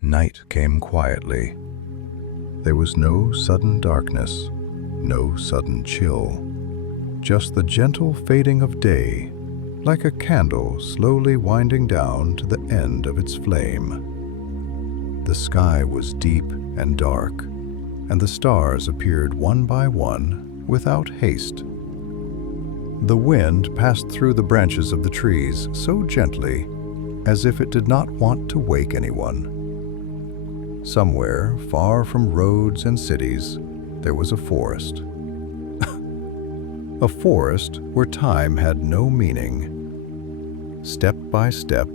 Night came quietly. There was no sudden darkness, no sudden chill, just the gentle fading of day, like a candle slowly winding down to the end of its flame. The sky was deep and dark, and the stars appeared one by one without haste. The wind passed through the branches of the trees so gently, as if it did not want to wake anyone. Somewhere, far from roads and cities, there was a forest. A forest where time had no meaning. Step by step,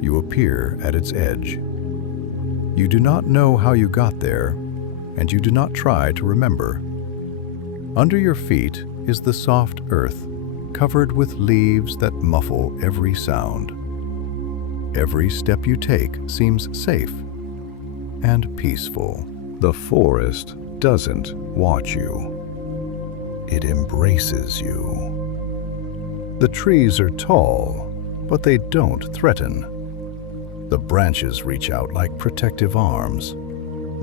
you appear at its edge. You do not know how you got there, and you do not try to remember. Under your feet is the soft earth, covered with leaves that muffle every sound. Every step you take seems safe and peaceful. The forest doesn't watch you. It embraces you. The trees are tall, but they don't threaten. The branches reach out like protective arms,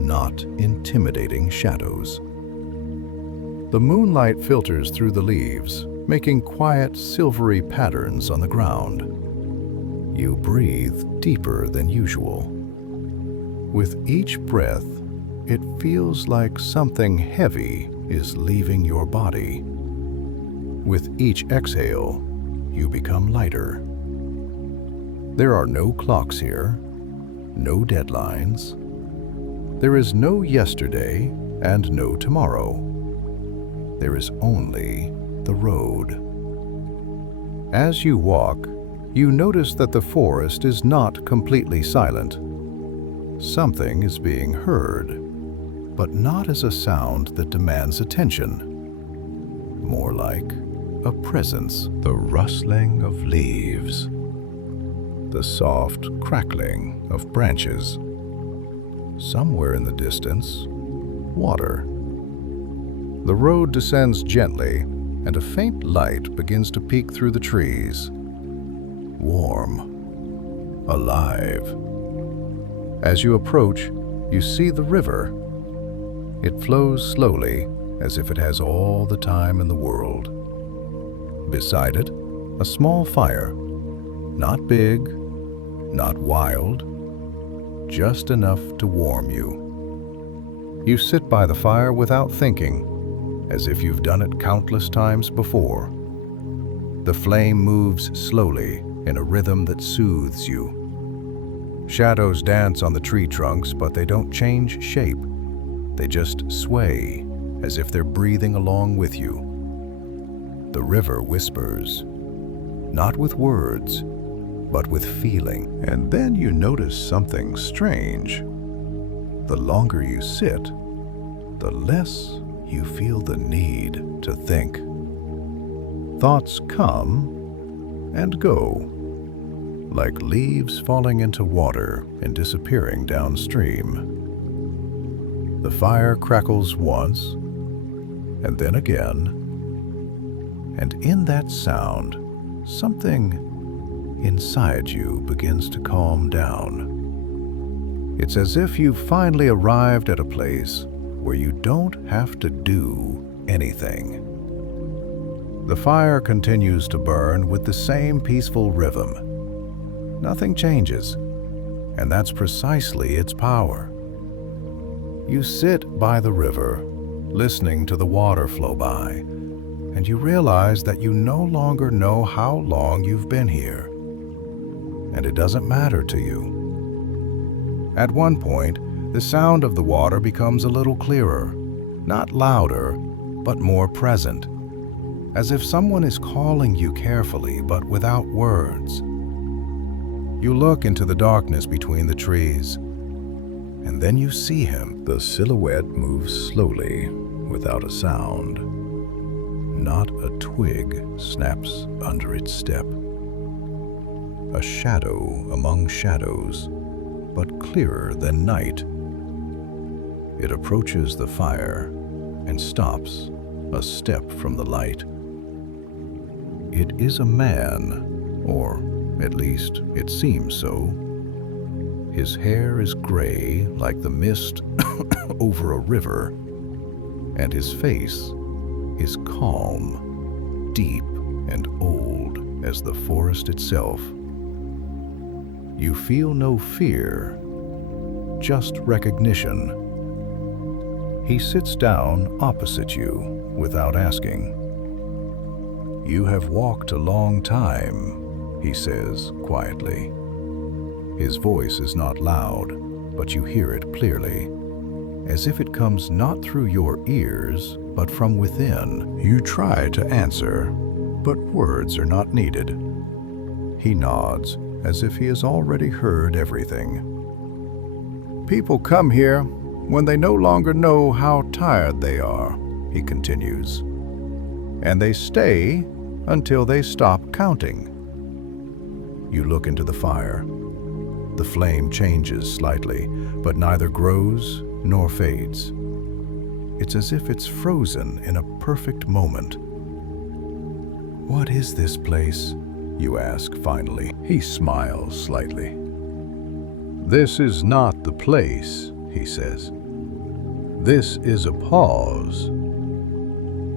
not intimidating shadows. The moonlight filters through the leaves, making quiet, silvery patterns on the ground. You breathe deeper than usual. With each breath, it feels like something heavy is leaving your body. With each exhale, you become lighter. There are no clocks here, no deadlines. There is no yesterday and no tomorrow. There is only the road. As you walk, you notice that the forest is not completely silent. Something is being heard, but not as a sound that demands attention. More like a presence. The rustling of leaves, the soft crackling of branches. Somewhere in the distance, water. The road descends gently, and a faint light begins to peek through the trees. Warm, alive. As you approach, you see the river. It flows slowly, as if it has all the time in the world. Beside it, a small fire. Not big, not wild, just enough to warm you. You sit by the fire without thinking, as if you've done it countless times before. The flame moves slowly in a rhythm that soothes you. Shadows dance on the tree trunks, but they don't change shape. They just sway, as if they're breathing along with you. The river whispers, not with words, but with feeling. And then you notice something strange. The longer you sit, the less you feel the need to think. Thoughts come and go, like leaves falling into water and disappearing downstream. The fire crackles once, and then again, and in that sound, something inside you begins to calm down. It's as if you've finally arrived at a place where you don't have to do anything. The fire continues to burn with the same peaceful rhythm. Nothing changes, and that's precisely its power. You sit by the river, listening to the water flow by, and you realize that you no longer know how long you've been here, and it doesn't matter to you. At one point, the sound of the water becomes a little clearer, not louder, but more present, as if someone is calling you carefully but without words. You look into the darkness between the trees, and then you see him. The silhouette moves slowly, without a sound. Not a twig snaps under its step. A shadow among shadows, but clearer than night. It approaches the fire and stops a step from the light. It is a man, or at least it seems so. His hair is gray like the mist over a river, and his face is calm, deep, and old as the forest itself. You feel no fear, just recognition. He sits down opposite you without asking. "You have walked a long time," he says quietly. His voice is not loud, but you hear it clearly, as if it comes not through your ears, but from within. You try to answer, but words are not needed. He nods, as if he has already heard everything. "People come here when they no longer know how tired they are," he continues, "and they stay until they stop counting." You look into the fire. The flame changes slightly, but neither grows nor fades. It's as if it's frozen in a perfect moment. "What is this place?" you ask finally. He smiles slightly. "This is not the place," he says. "This is a pause."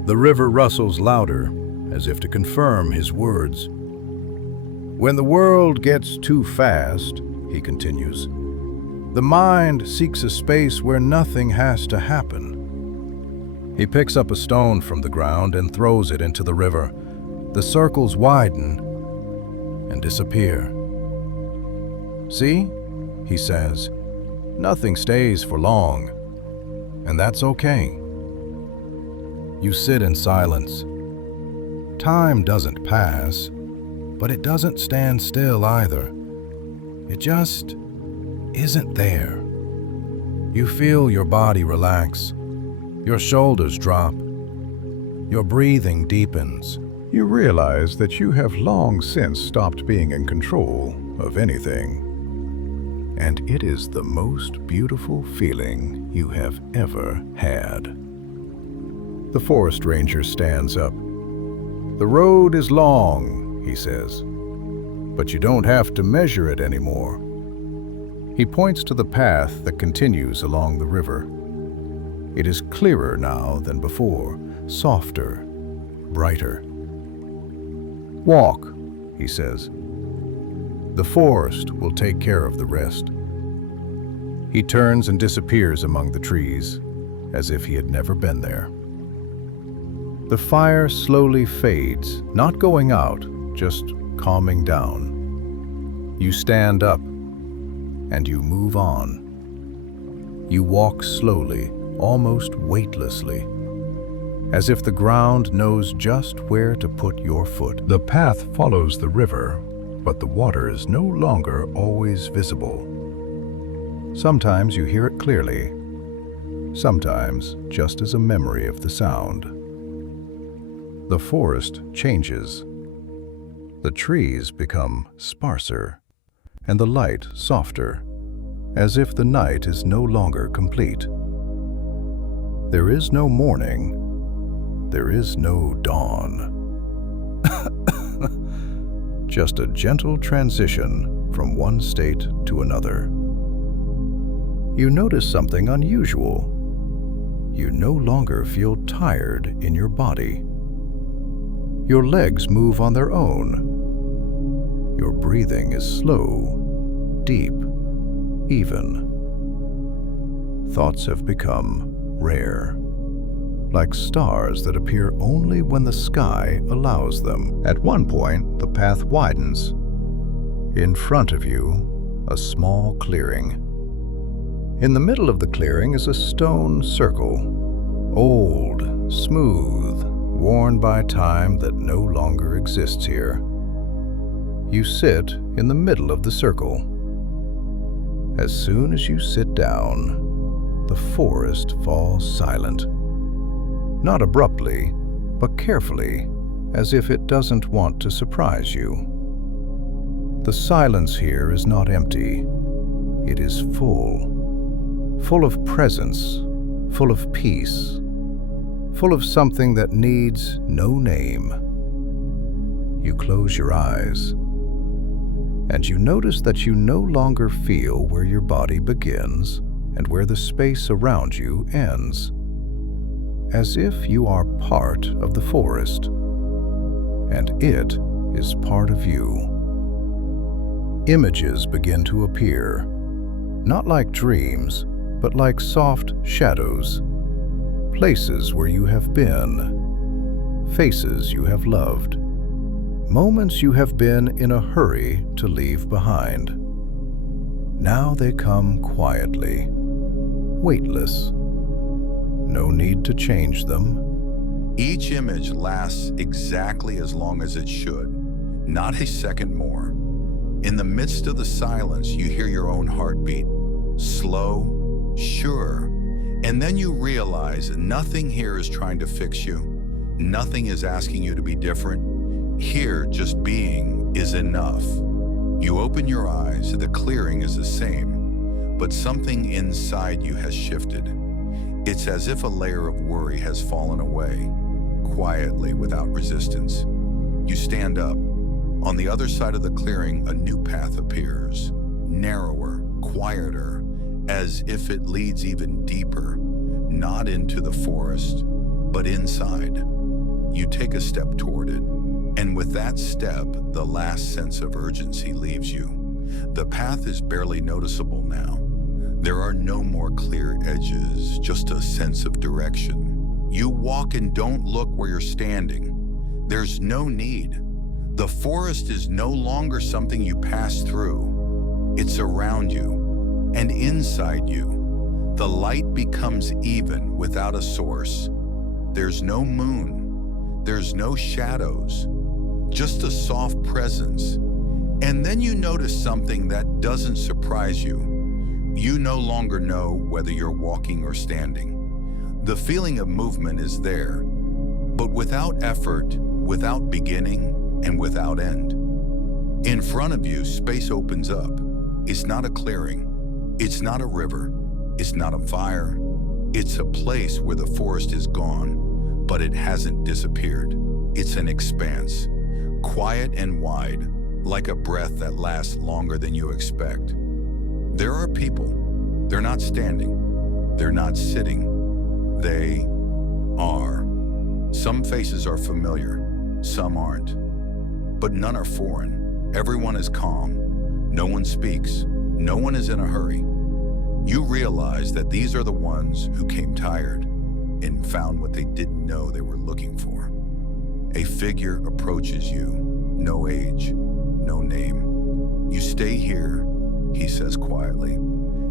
The river rustles louder, as if to confirm his words. "When the world gets too fast," he continues, "the mind seeks a space where nothing has to happen." He picks up a stone from the ground and throws it into the river. The circles widen and disappear. "See," he says, "nothing stays for long, and that's okay." You sit in silence. Time doesn't pass, but it doesn't stand still either. It just isn't there. You feel your body relax. Your shoulders drop. Your breathing deepens. You realize that you have long since stopped being in control of anything. And it is the most beautiful feeling you have ever had. The forest ranger stands up. "The road is long," he says, "but you don't have to measure it anymore." He points to the path that continues along the river. It is clearer now than before, softer, brighter. "Walk," he says. "The forest will take care of the rest." He turns and disappears among the trees, as if he had never been there. The fire slowly fades, not going out, just calming down. You stand up, and you move on. You walk slowly, almost weightlessly, as if the ground knows just where to put your foot. The path follows the river, but the water is no longer always visible. Sometimes you hear it clearly, sometimes just as a memory of the sound. The forest changes. The trees become sparser, and the light softer, as if the night is no longer complete. There is no morning. There is no dawn. Just a gentle transition from one state to another. You notice something unusual. You no longer feel tired in your body. Your legs move on their own. Your breathing is slow, deep, even. Thoughts have become rare, like stars that appear only when the sky allows them. At one point, the path widens. In front of you, a small clearing. In the middle of the clearing is a stone circle, old, smooth, worn by time that no longer exists here. You sit in the middle of the circle. As soon as you sit down, the forest falls silent. Not abruptly, but carefully, as if it doesn't want to surprise you. The silence here is not empty. It is full of presence, full of peace, full of something that needs no name. You close your eyes, and you notice that you no longer feel where your body begins and where the space around you ends, as if you are part of the forest and it is part of you. Images begin to appear, not like dreams, but like soft shadows, places where you have been, faces you have loved, moments you have been in a hurry to leave behind. Now they come quietly, weightless. No need to change them. Each image lasts exactly as long as it should, not a second more. In the midst of the silence, you hear your own heartbeat, slow, sure, and then you realize nothing here is trying to fix you. Nothing is asking you to be different. Here, just being is enough. You open your eyes, the clearing is the same, but something inside you has shifted. It's as if a layer of worry has fallen away, quietly, without resistance. You stand up. On the other side of the clearing, a new path appears, narrower, quieter, as if it leads even deeper, not into the forest, but inside. You take a step toward it, and with that step, the last sense of urgency leaves you. The path is barely noticeable now. There are no more clear edges, just a sense of direction. You walk and don't look where you're standing. There's no need. The forest is no longer something you pass through. It's around you and inside you. The light becomes even without a source. There's no moon. There's no shadows. Just a soft presence. And then you notice something that doesn't surprise you. You no longer know whether you're walking or standing. The feeling of movement is there, but without effort, without beginning, and without end. In front of you, space opens up. It's not a clearing. It's not a river. It's not a fire. It's a place where the forest is gone, but it hasn't disappeared. It's an expanse, quiet and wide, like a breath that lasts longer than you expect. There are people. They're not standing. They're not sitting. They are. Some faces are familiar. Some aren't. But none are foreign. Everyone is calm. No one speaks. No one is in a hurry. You realize that these are the ones who came tired and found what they didn't know they were looking for. A figure approaches you. No age, no name. You stay here, he says quietly,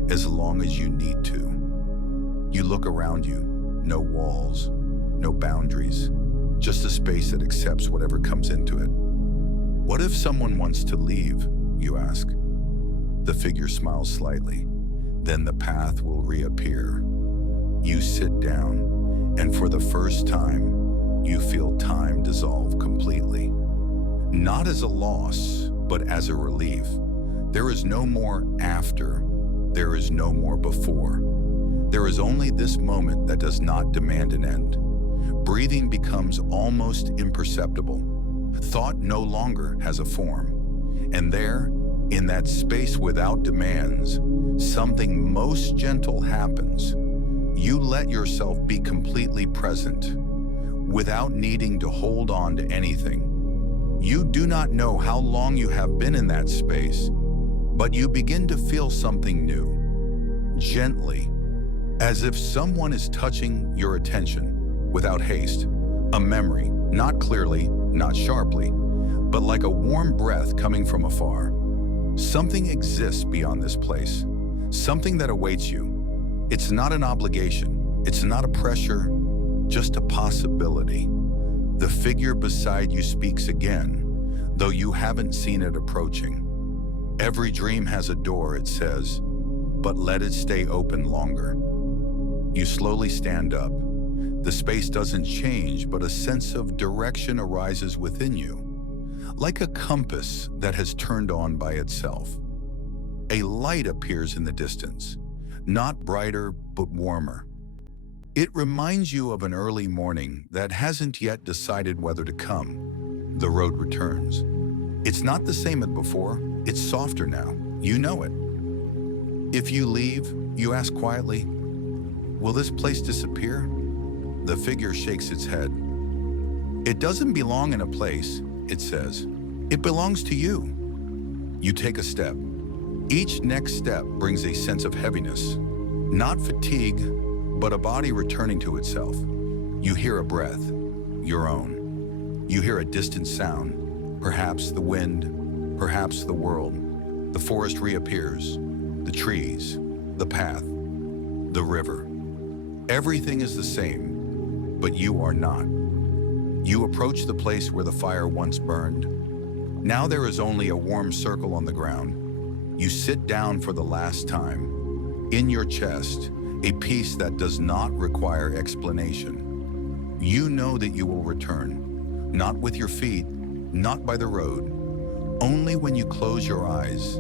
as long as you need to. You look around you. No walls, no boundaries, just a space that accepts whatever comes into it. What if someone wants to leave, you ask? The figure smiles slightly. Then the path will reappear. You sit down, and for the first time, you feel time dissolve completely. Not as a loss, but as a relief. There is no more after. There is no more before. There is only this moment that does not demand an end. Breathing becomes almost imperceptible. Thought no longer has a form. And there, in that space without demands, something most gentle happens. You let yourself be completely present, without needing to hold on to anything. You do not know how long you have been in that space, but you begin to feel something new, gently, as if someone is touching your attention without haste. A memory, not clearly, not sharply, but like a warm breath coming from afar. Something exists beyond this place, something that awaits you. It's not an obligation, it's not a pressure, just a possibility. The figure beside you speaks again, though you haven't seen it approaching. Every dream has a door, it says, but let it stay open longer. You slowly stand up. The space doesn't change, but a sense of direction arises within you, like a compass that has turned on by itself. A light appears in the distance, not brighter, but warmer. It reminds you of an early morning that hasn't yet decided whether to come. The road returns. It's not the same as before, it's softer now. You know it. If you leave, you ask quietly, will this place disappear? The figure shakes its head. It doesn't belong in a place, it says. It belongs to you. You take a step. Each next step brings a sense of heaviness, not fatigue, but a body returning to itself. You hear a breath, your own. You hear a distant sound, perhaps the wind, perhaps the world. The forest reappears, the trees, the path, the river. Everything is the same, but you are not. You approach the place where the fire once burned. Now there is only a warm circle on the ground. You sit down for the last time. In your chest, a peace that does not require explanation. You know that you will return, not with your feet, not by the road. Only when you close your eyes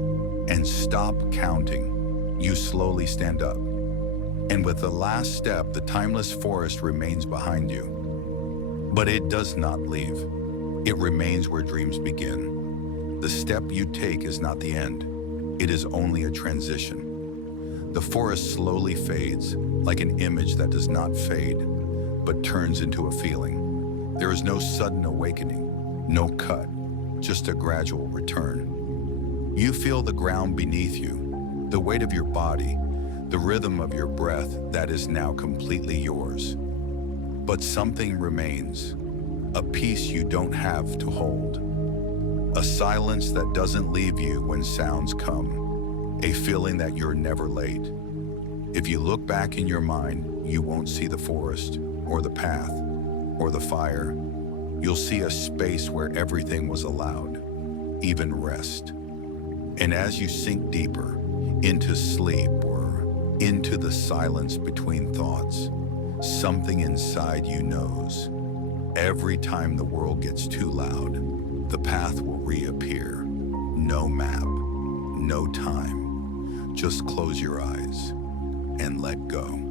and stop counting, you slowly stand up. And with the last step, the timeless forest remains behind you. But it does not leave. It remains where dreams begin. The step you take is not the end. It is only a transition. The forest slowly fades, like an image that does not fade, but turns into a feeling. There is no sudden awakening, no cut, just a gradual return. You feel the ground beneath you, the weight of your body, the rhythm of your breath that is now completely yours. But something remains, a peace you don't have to hold, a silence that doesn't leave you when sounds come, a feeling that you're never late. If you look back in your mind, you won't see the forest, or the path, or the fire. You'll see a space where everything was allowed, even rest. And as you sink deeper into sleep or into the silence between thoughts, something inside you knows. Every time the world gets too loud, the path will reappear. No map, no time. Just close your eyes and let go.